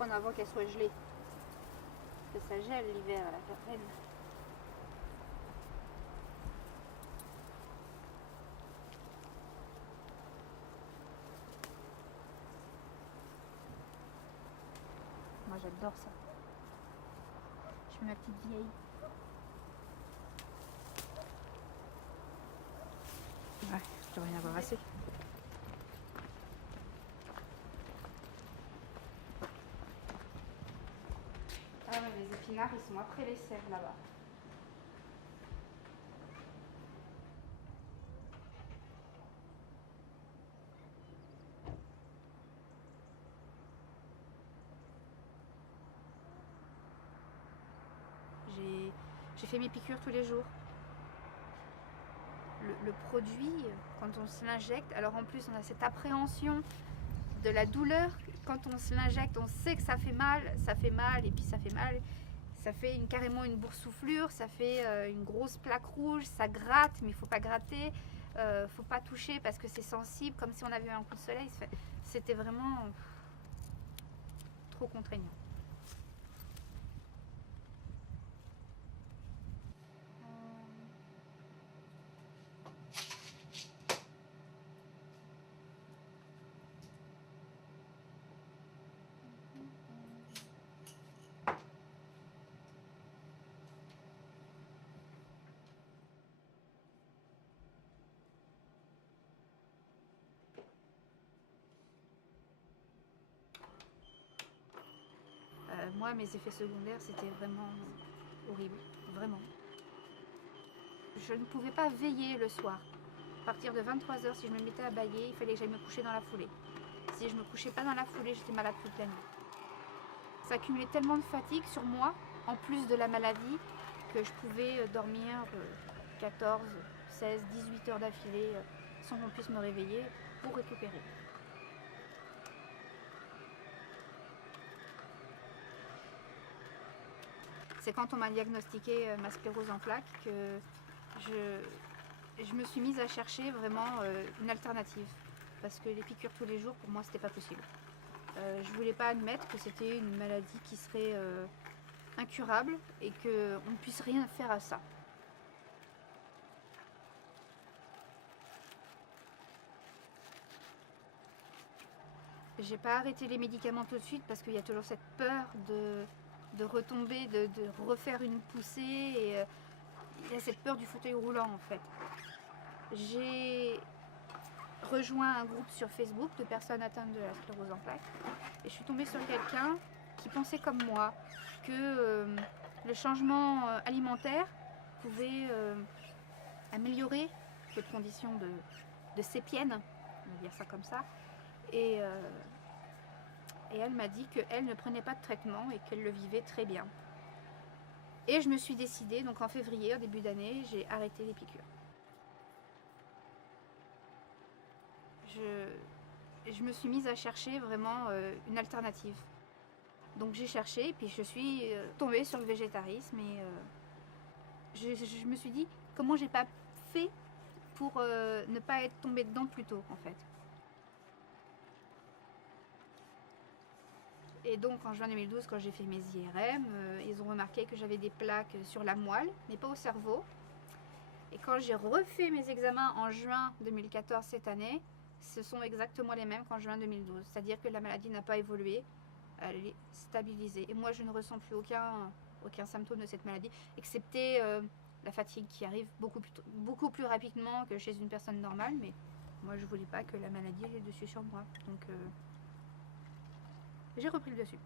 prendre avant qu'elle soit gelée. Parce que ça gèle l'hiver à la Catherine. Moi j'adore ça. Je fais ma petite vieille. Ouais, je devrais en avoir assez. Ah ouais, les épinards ils sont après les sèves là-bas. J'ai fait mes piqûres tous les jours. Le produit, quand on se l'injecte, alors en plus on a cette appréhension de la douleur. Quand on se l'injecte, on sait que ça fait mal et puis ça fait mal. Ça fait carrément une boursouflure, ça fait une grosse plaque rouge, ça gratte, mais il ne faut pas gratter, faut pas toucher parce que c'est sensible, comme si on avait eu un coup de soleil. C'était vraiment trop contraignant. Moi, mes effets secondaires, c'était vraiment horrible, vraiment. Je ne pouvais pas veiller le soir. À partir de 23 h, si je me mettais à bâiller, il fallait que j'aille me coucher dans la foulée. Si je ne me couchais pas dans la foulée, j'étais malade toute la nuit. Ça accumulait tellement de fatigue sur moi, en plus de la maladie, que je pouvais dormir 14, 16, 18 heures d'affilée sans qu'on puisse me réveiller pour récupérer. C'est quand on m'a diagnostiqué ma sclérose en plaques que je me suis mise à chercher vraiment une alternative. Parce que les piqûres tous les jours, pour moi, c'était pas possible. Je voulais pas admettre que c'était une maladie qui serait incurable et qu'on ne puisse rien faire à ça. J'ai pas arrêté les médicaments tout de suite parce qu'il y a toujours cette peur de retomber, de refaire une poussée et il y a cette peur du fauteuil roulant en fait. J'ai rejoint un groupe sur Facebook de personnes atteintes de la sclérose en plaques et je suis tombée sur quelqu'un qui pensait comme moi que le changement alimentaire pouvait améliorer les conditions de sépienne, on va dire ça comme ça, et elle m'a dit qu'elle ne prenait pas de traitement et qu'elle le vivait très bien. Et je me suis décidée, donc en février, au début d'année, j'ai arrêté les piqûres. Je me suis mise à chercher vraiment une alternative. Donc j'ai cherché, puis je suis tombée sur le végétarisme et je me suis dit comment j'ai pas fait pour ne pas être tombée dedans plus tôt en fait. Et donc en juin 2012, quand j'ai fait mes IRM, ils ont remarqué que j'avais des plaques sur la moelle, mais pas au cerveau. Et quand j'ai refait mes examens en juin 2014 cette année, ce sont exactement les mêmes qu'en juin 2012. C'est-à-dire que la maladie n'a pas évolué, elle est stabilisée. Et moi, je ne ressens plus aucun symptôme de cette maladie, excepté la fatigue qui arrive beaucoup plus rapidement que chez une personne normale. Mais moi, je ne voulais pas que la maladie ait le dessus sur moi. Donc, j'ai repris le dessus.